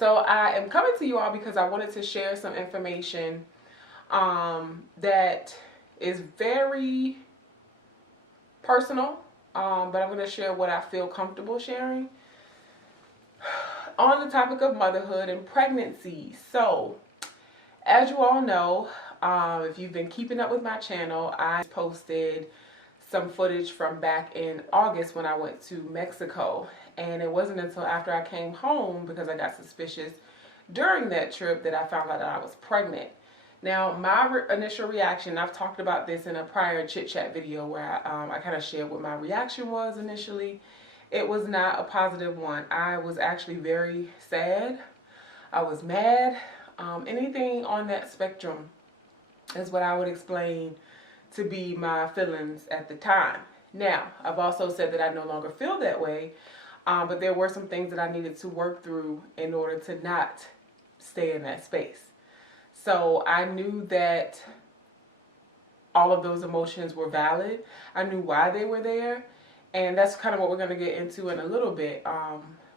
So I am coming to you all because I wanted to share some information that is very personal, but I'm going to share what I feel comfortable sharing on the topic of motherhood and pregnancy. So, as you all know, if you've been keeping up with my channel, I posted some footage from back in August when I went to Mexico. And it wasn't until after I came home, because I got suspicious during that trip, that I found out that I was pregnant. Now, my initial reaction, I've talked about this in a prior chit chat video where I kind of shared what my reaction was initially. It was not a positive one. I was actually very sad. I was mad. Anything on that spectrum is what I would explain to be my feelings at the time. Now, I've also said that I no longer feel that way, but there were some things that I needed to work through in order to not stay in that space. So I knew that all of those emotions were valid. I knew why they were there, and that's kind of what we're going to get into in a little bit.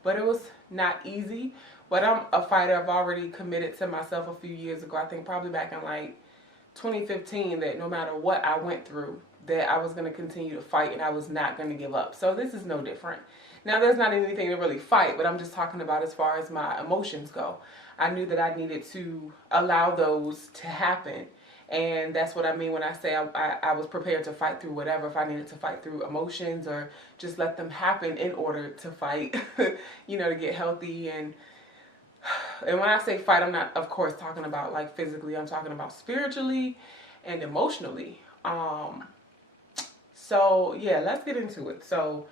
But it was not easy, but I'm a fighter. I've already committed to myself a few years ago, I think probably back in like 2015, that no matter what I went through, that I was going to continue to fight and I was not going to give up. So this is no different. Now, there's not anything to really fight, but I'm just talking about as far as my emotions go. I knew that I needed to allow those to happen. And that's what I mean when I say I was prepared to fight through whatever, if I needed to fight through emotions or just let them happen in order to fight, you know, to get healthy. And when I say fight, I'm not, of course, talking about like physically. I'm talking about spiritually and emotionally. So yeah, let's get into it. So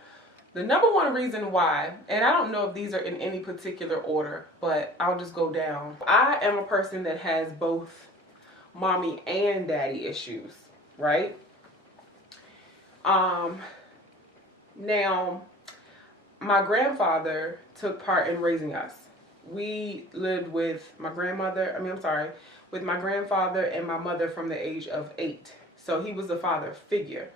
the number one reason why, and I don't know if these are in any particular order, but I'll just go down. I am a person that has both mommy and daddy issues, right? Now, my grandfather took part in raising us. We lived with my grandfather and my mother from the age of 8. So he was the father figure.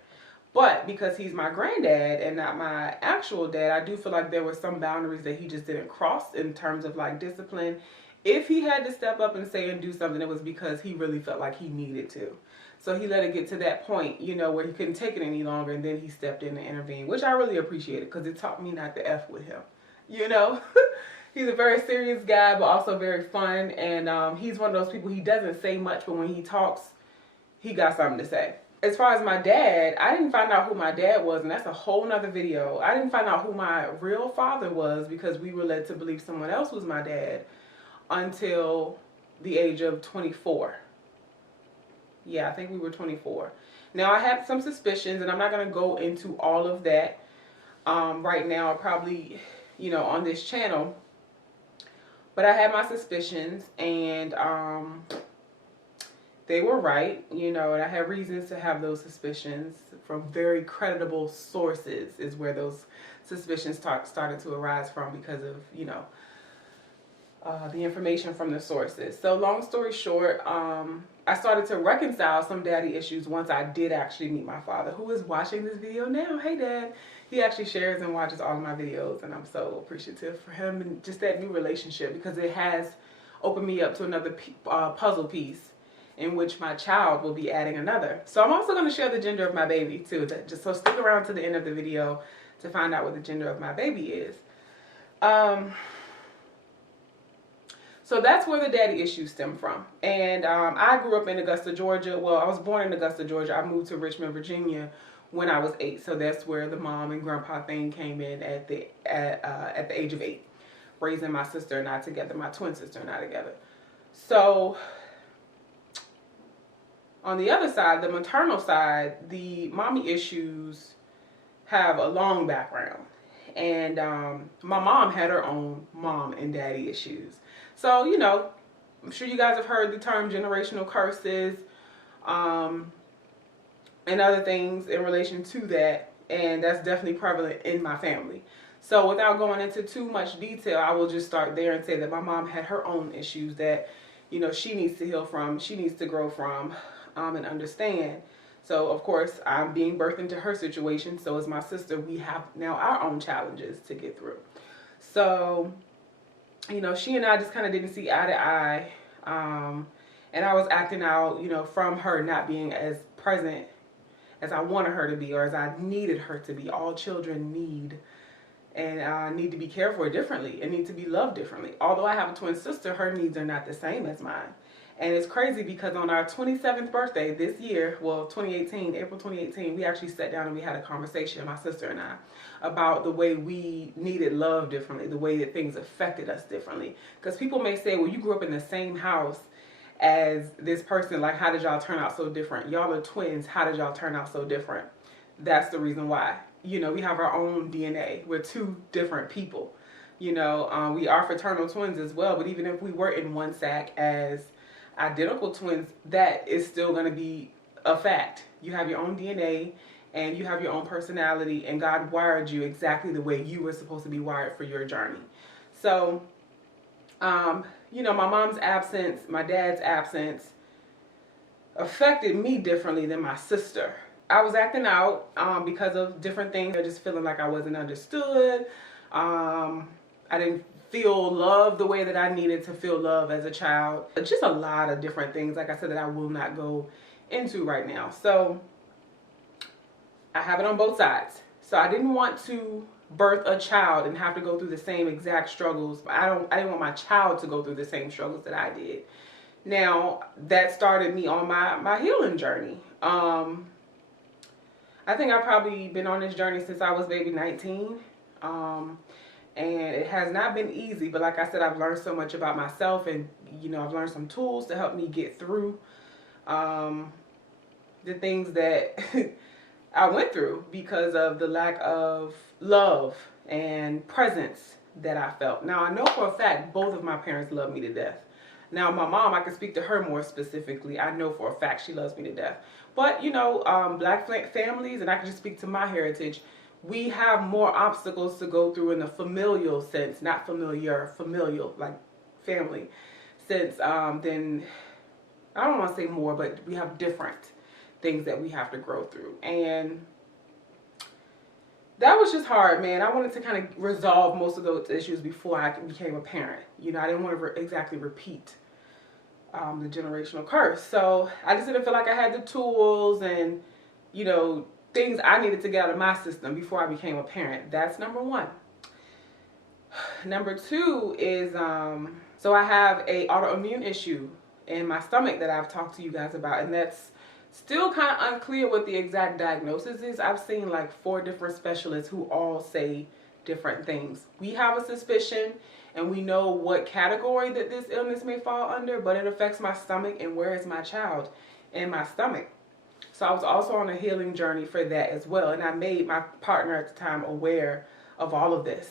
But because he's my granddad and not my actual dad, I do feel like there were some boundaries that he just didn't cross in terms of like discipline. If he had to step up and say and do something, it was because he really felt like he needed to. So he let it get to that point, you know, where he couldn't take it any longer, and then he stepped in and intervened, which I really appreciated because it taught me not to F with him, you know. He's a very serious guy, but also very fun, and he's one of those people, he doesn't say much, but when he talks, he got something to say. As far as my dad, I didn't find out who my dad was, and that's a whole nother video. I didn't find out who my real father was because we were led to believe someone else was my dad until the age of 24. Yeah, I think we were 24. Now, I had some suspicions, and I'm not going to go into all of that right now, or probably, you know, on this channel. But I had my suspicions, and they were right, you know, and I had reasons to have those suspicions from very credible sources is where those suspicions started to arise from because of, you know, the information from the sources. So long story short, I started to reconcile some daddy issues once I did actually meet my father, who is watching this video now. Hey, Dad. He actually shares and watches all of my videos, and I'm so appreciative for him and just that new relationship because it has opened me up to another puzzle piece in which my child will be adding another. So I'm also going to share the gender of my baby too. Just so stick around to the end of the video to find out what the gender of my baby is. So that's where the daddy issues stem from. And I grew up in Augusta, Georgia. Well, I was born in Augusta, Georgia. I moved to Richmond, Virginia when I was 8. So that's where the mom and grandpa thing came in at the age of 8. Raising my sister and I together, my twin sister and I together. So on the other side, the maternal side, the mommy issues have a long background. And my mom had her own mom and daddy issues. So, you know, I'm sure you guys have heard the term generational curses and other things in relation to that. And that's definitely prevalent in my family. So without going into too much detail, I will just start there and say that my mom had her own issues that, you know, she needs to heal from, she needs to grow from and understand. So, of course, I'm being birthed into her situation. So is my sister. We have now our own challenges to get through. So you know, she and I just kind of didn't see eye to eye. And I was acting out, you know, from her not being as present as I wanted her to be, or as I needed her to be. All children need to be cared for differently and need to be loved differently. Although I have a twin sister, her needs are not the same as mine. And it's crazy because on our 27th birthday this year, well, 2018, April 2018, we actually sat down and we had a conversation, my sister and I, about the way we needed love differently, the way that things affected us differently. Because people may say, well, you grew up in the same house as this person, like, how did y'all turn out so different? Y'all are twins, how did y'all turn out so different? That's the reason why. You know, we have our own DNA. We're two different people. You know, we are fraternal twins as well, but even if we were in one sack as identical twins, that is still going to be a fact. You have your own DNA and you have your own personality, and God wired you exactly the way you were supposed to be wired for your journey. So, you know, my mom's absence, my dad's absence affected me differently than my sister. I was acting out because of different things. I just feeling like I wasn't understood. I didn't feel love the way that I needed to feel love as a child. Just a lot of different things, like I said, that I will not go into right now. So I have it on both sides. So I didn't want to birth a child and have to go through the same exact struggles. I didn't want my child to go through the same struggles that I did. Now that started me on my healing journey. I think I've probably been on this journey since I was maybe 19. And it has not been easy, but like I said, I've learned so much about myself, and, you know, I've learned some tools to help me get through the things that I went through because of the lack of love and presence that I felt. Now, I know for a fact both of my parents love me to death. Now, my mom, I can speak to her more specifically. I know for a fact she loves me to death. But, you know, black families, and I can just speak to my heritage, we have more obstacles to go through in the familial sense, not familiar, familial, like family sense, than, I don't want to say more, but we have different things that we have to grow through. And that was just hard, man. I wanted to kind of resolve most of those issues before I became a parent. You know, I didn't want to exactly repeat the generational curse. So I just didn't feel like I had the tools and, you know, things I needed to get out of my system before I became a parent. That's number one. Number two is, so I have a autoimmune issue in my stomach that I've talked to you guys about, and that's still kind of unclear what the exact diagnosis is. I've seen like 4 different specialists who all say different things. We have a suspicion and we know what category that this illness may fall under, but it affects my stomach, and where is my child in my stomach? So I was also on a healing journey for that as well. And I made my partner at the time aware of all of this.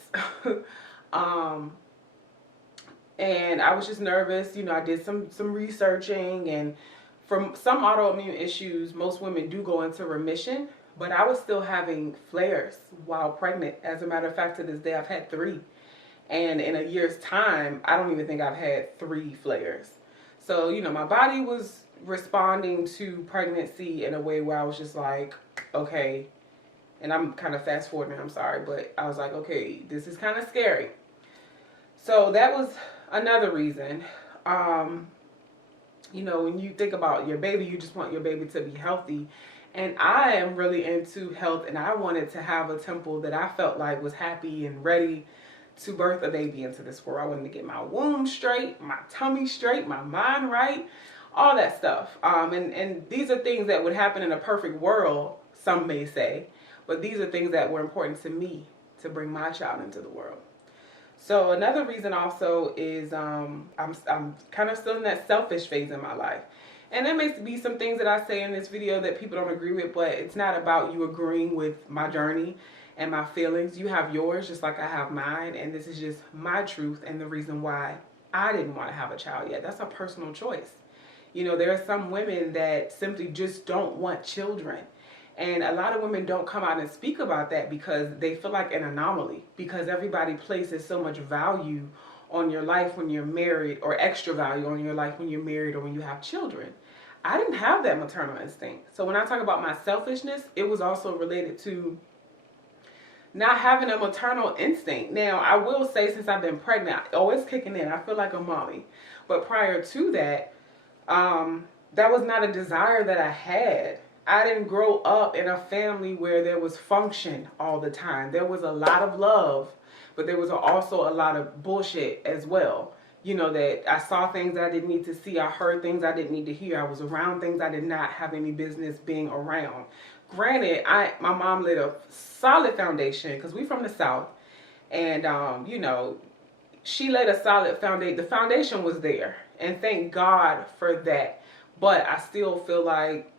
And I was just nervous. You know, I did some researching, and from some autoimmune issues, most women do go into remission, but I was still having flares while pregnant. As a matter of fact, to this day, I've had 3. And in a year's time, I don't even think I've had 3 flares. So, you know, my body was responding to pregnancy in a way where I was just like, okay, and I'm kind of fast forwarding, I'm sorry, but I was like, okay, this is kind of scary. So that was another reason. You know, when you think about your baby, you just want your baby to be healthy. And I am really into health, and I wanted to have a temple that I felt like was happy and ready to birth a baby into this world. I wanted to get my womb straight, my tummy straight, my mind right, all that stuff. And these are things that would happen in a perfect world, some may say, but these are things that were important to me to bring my child into the world. So another reason also is I'm kind of still in that selfish phase in my life. And there may be some things that I say in this video that people don't agree with, but it's not about you agreeing with my journey and my feelings. You have yours just like I have mine, and this is just my truth and the reason why I didn't want to have a child yet. That's a personal choice. You know, there are some women that simply just don't want children. And a lot of women don't come out and speak about that because they feel like an anomaly, because everybody places so much value on your life when you're married, or extra value on your life when you're married or when you have children. I didn't have that maternal instinct. So when I talk about my selfishness, it was also related to not having a maternal instinct. Now, I will say, since I've been pregnant, oh, it's kicking in. I feel like a mommy. But prior to that, that was not a desire that I had. I didn't grow up in a family where there was function all the time. There was a lot of love, but there was also a lot of bullshit as well. You know, that I saw things that I didn't need to see. I heard things I didn't need to hear. I was around things I did not have any business being around. Granted, my mom laid a solid foundation because we from the South. And, you know, she laid a solid foundation. The foundation was there. And thank God for that. But I still feel like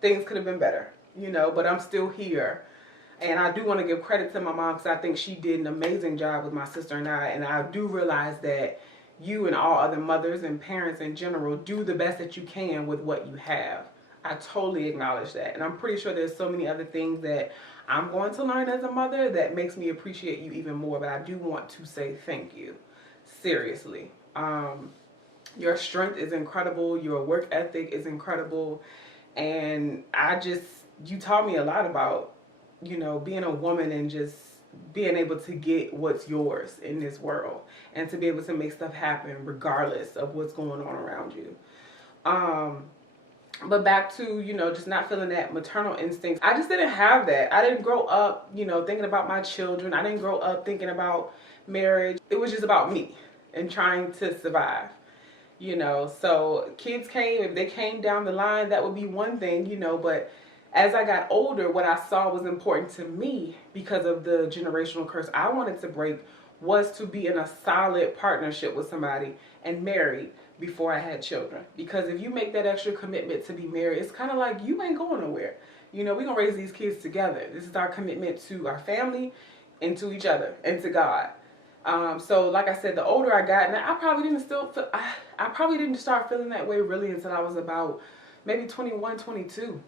things could have been better, you know, but I'm still here. And I do want to give credit to my mom because I think she did an amazing job with my sister and I. And I do realize that you and all other mothers and parents in general do the best that you can with what you have. I totally acknowledge that. And I'm pretty sure there's so many other things that I'm going to learn as a mother that makes me appreciate you even more. But I do want to say thank you. Seriously. Your strength is incredible. Your work ethic is incredible. And you taught me a lot about, you know, being a woman and just being able to get what's yours in this world and to be able to make stuff happen regardless of what's going on around you. But back to, you know, just not feeling that maternal instinct. I just didn't have that. I didn't grow up, you know, thinking about my children. I didn't grow up thinking about marriage. It was just about me and trying to survive. You know, so kids came, if they came down the line, that would be one thing, you know, but as I got older, what I saw was important to me because of the generational curse I wanted to break was to be in a solid partnership with somebody and married before I had children. Because if you make that extra commitment to be married, it's kind of like you ain't going nowhere. You know, we're going to raise these kids together. This is our commitment to our family and to each other and to God. So like I said, the older I got, and I probably didn't start feeling that way really until I was about maybe 21, 22.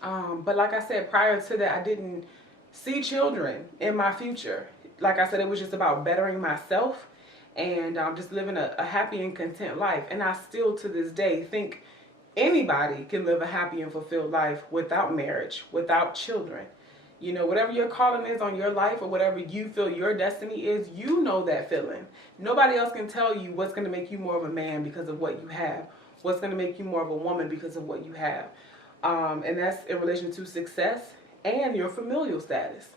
But like I said, prior to that, I didn't see children in my future. Like I said, it was just about bettering myself and just living a happy and content life. And I still to this day think anybody can live a happy and fulfilled life without marriage, without children. You know, whatever your calling is on your life or whatever you feel your destiny is, you know that feeling. Nobody else can tell you what's going to make you more of a man because of what you have. What's going to make you more of a woman because of what you have. And that's in relation to success and your familial status.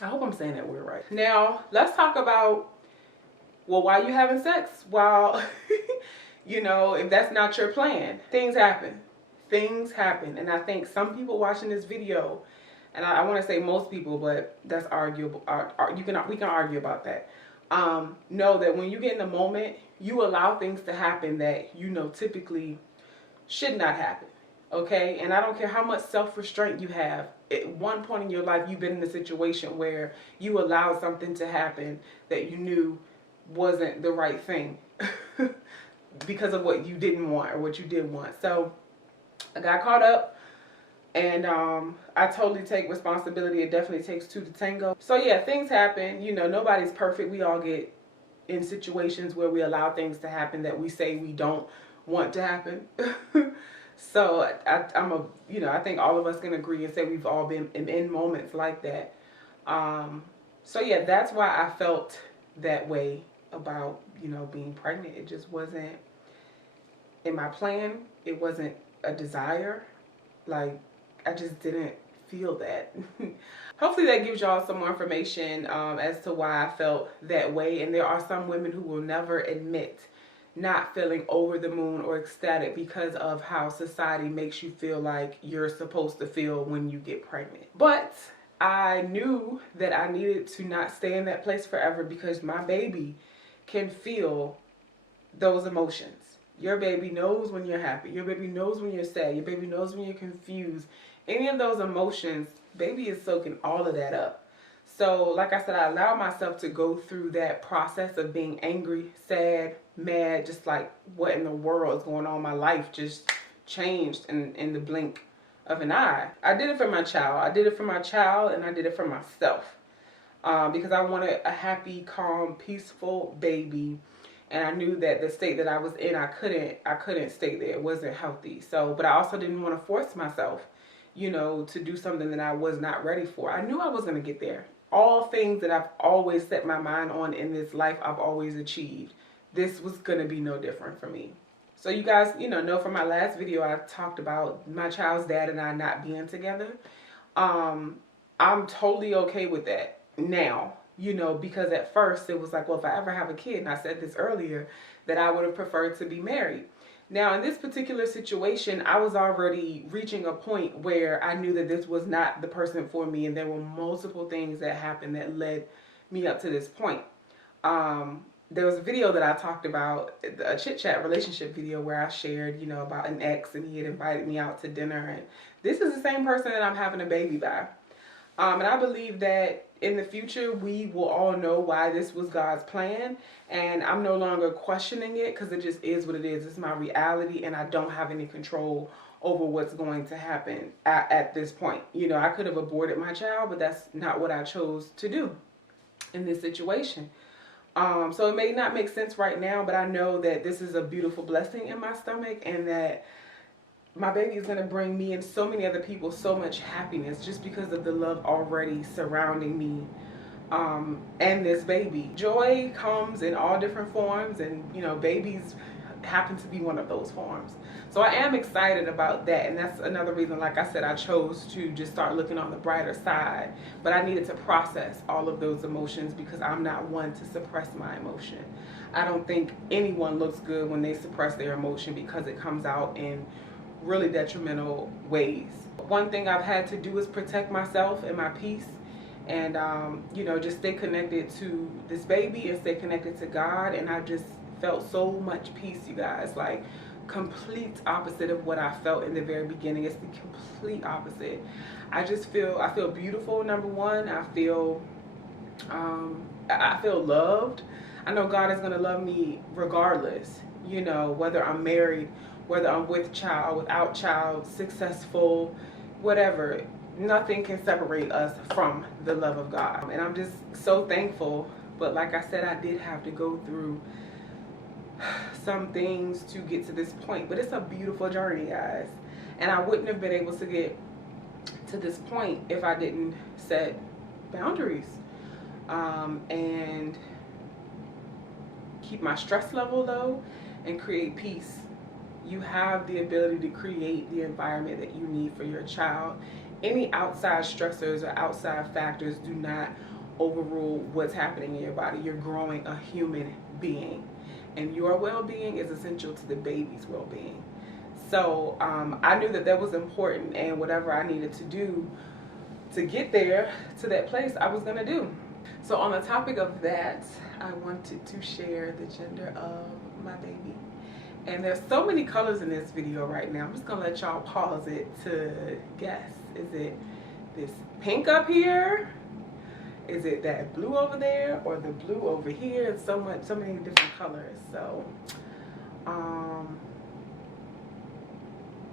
I hope I'm saying that word right. Now, let's talk about, well, why you having sex? While, you know, if that's not your plan. Things happen. Things happen. And I think some people watching this video, and I want to say most people, but that's arguable. We can argue about that. Know that when you get in the moment, you allow things to happen that you know typically should not happen. Okay? And I don't care how much self-restraint you have. At one point in your life, you've been in a situation where you allowed something to happen that you knew wasn't the right thing because of what you didn't want or what you did want. So I got caught up. And I totally take responsibility. It definitely takes two to tango. So yeah, things happen. You know, nobody's perfect. We all get in situations where we allow things to happen that we say we don't want to happen. So I think all of us can agree and say we've all been in moments like that. So yeah, that's why I felt that way about, you know, being pregnant. It just wasn't in my plan. It wasn't a desire. Like, I just didn't feel that. Hopefully that gives y'all some more information as to why I felt that way. And there are some women who will never admit not feeling over the moon or ecstatic because of how society makes you feel like you're supposed to feel when you get pregnant. But I knew that I needed to not stay in that place forever because my baby can feel those emotions. Your baby knows when you're happy. Your baby knows when you're sad. Your baby knows when you're confused. Any of those emotions, baby is soaking all of that up. So, like I said, I allowed myself to go through that process of being angry, sad, mad, just like what in the world is going on. My life just changed in the blink of an eye. I did it for my child. I did it for my child and I did it for myself. Because I wanted a happy, calm, peaceful baby. And I knew that the state that I was in, I couldn't stay there. It wasn't healthy. So, but I also didn't want to force myself. you know, to do something that I was not ready for. I knew I was going to get there. All things that I've always set my mind on in this life, I've always achieved. This was going to be no different for me. So you guys, you know from my last video, I talked about my child's dad and I not being together. I'm totally okay with that now, you know, because at first it was like, well, if I ever have a kid, and I said this earlier, that I would have preferred to be married. Now, in this particular situation, I was already reaching a point where I knew that this was not the person for me, and there were multiple things that happened that led me up to this point. There was a video that I talked about, a chit chat relationship video, where I shared, you know, about an ex, and he had invited me out to dinner, and this is the same person that I'm having a baby by. And I believe that in the future, we will all know why this was God's plan. And I'm no longer questioning it, because it just is what it is. It's my reality, and I don't have any control over what's going to happen at this point. You know, I could have aborted my child, but that's not what I chose to do in this situation. So it may not make sense right now, but I know that this is a beautiful blessing in my stomach, and that my baby is going to bring me and so many other people so much happiness just because of the love already surrounding me and this baby. Joy comes in all different forms, and, you know, babies happen to be one of those forms. So I am excited about that, and that's another reason, like I said, I chose to just start looking on the brighter side. But I needed to process all of those emotions, because I'm not one to suppress my emotion. I don't think anyone looks good when they suppress their emotion, because it comes out in really detrimental ways. One thing I've had to do is protect myself and my peace, and you know, just stay connected to this baby and stay connected to God. And I just felt so much peace, you guys. Like, complete opposite of what I felt in the very beginning. It's the complete opposite. I feel beautiful. Number one, I feel loved. I know God is going to love me regardless, you know, whether I'm married, whether I'm with child, without child, successful, whatever. Nothing can separate us from the love of God. And I'm just so thankful. But like I said, I did have to go through some things to get to this point. But it's a beautiful journey, guys. And I wouldn't have been able to get to this point if I didn't set boundaries and keep my stress level low and create peace. You have the ability to create the environment that you need for your child. Any outside stressors or outside factors do not overrule what's happening in your body. You're growing a human being, and your well-being is essential to the baby's well-being. So I knew that that was important, and whatever I needed to do to get there to that place, I was going to do. So on the topic of that, I wanted to share the gender of my baby. And there's so many colors in this video right now. I'm just going to let y'all pause it to guess. Is it this pink up here? Is it that blue over there? Or the blue over here? And so many different colors. So,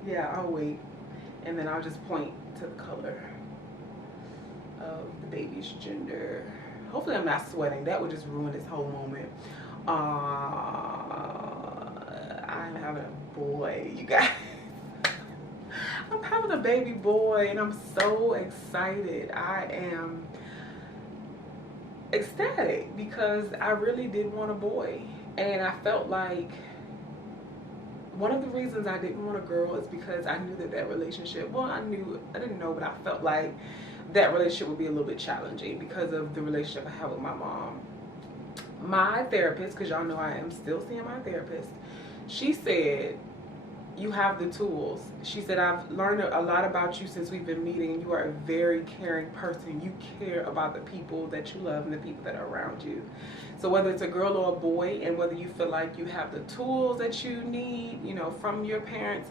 yeah, I'll wait. And then I'll just point to the color of the baby's gender. Hopefully I'm not sweating. That would just ruin this whole moment. I'm having a boy, you guys. I'm having a baby boy, and I'm so excited. I am ecstatic because I really did want a boy, and I felt like one of the reasons I didn't want a girl is because I knew that relationship, well, I didn't know, but I felt like that relationship would be a little bit challenging because of the relationship I have with my mom. My therapist, because y'all know I am still seeing my therapist, she said, you have the tools. She said, I've learned a lot about you since we've been meeting, and you are a very caring person. You care about the people that you love and the people that are around you. So whether it's a girl or a boy, and whether you feel like you have the tools that you need, you know, from your parents,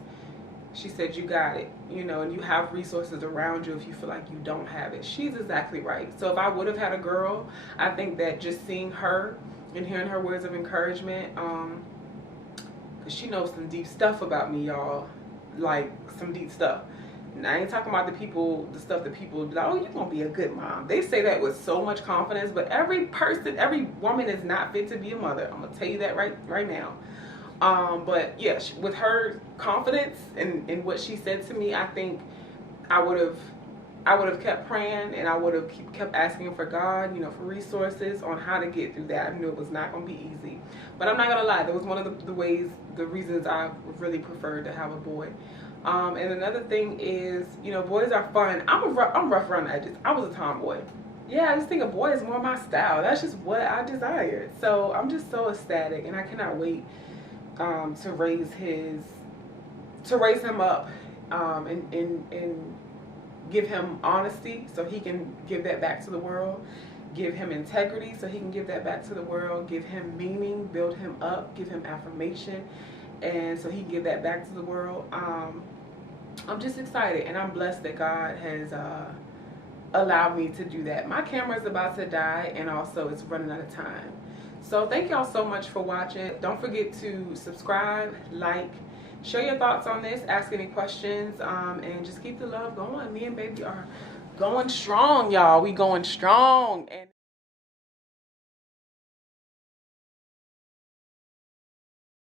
she said, you got it, you know, and you have resources around you if you feel like you don't have it. She's exactly right. So if I would have had a girl, I think that just seeing her and hearing her words of encouragement, because she knows some deep stuff about me, y'all, like some deep stuff. And I ain't talking about the stuff that people be like, oh, you're gonna be a good mom. They say that with so much confidence, but every woman is not fit to be a mother. I'm gonna tell you that right now. But yeah, with her confidence and what she said to me, I think I would have kept praying, and I would have kept asking for God, you know, for resources on how to get through that. I knew it was not going to be easy. But I'm not going to lie, that was one of the reasons I really preferred to have a boy. And another thing is, you know, boys are fun. I'm rough around the edges. I was a tomboy. Yeah, I just think a boy is more my style. That's just what I desired. So I'm just so ecstatic, and I cannot wait to raise him up, and give him honesty so he can give that back to the world. Give him integrity so he can give that back to the world. Give him meaning, build him up, give him affirmation, and so he can give that back to the world. I'm just excited, and I'm blessed that God has allowed me to do that. My camera is about to die, and also it's running out of time. So thank y'all so much for watching. Don't forget to subscribe, like, share your thoughts on this, ask any questions, and just keep the love going. Me and baby are going strong, y'all. We going strong. And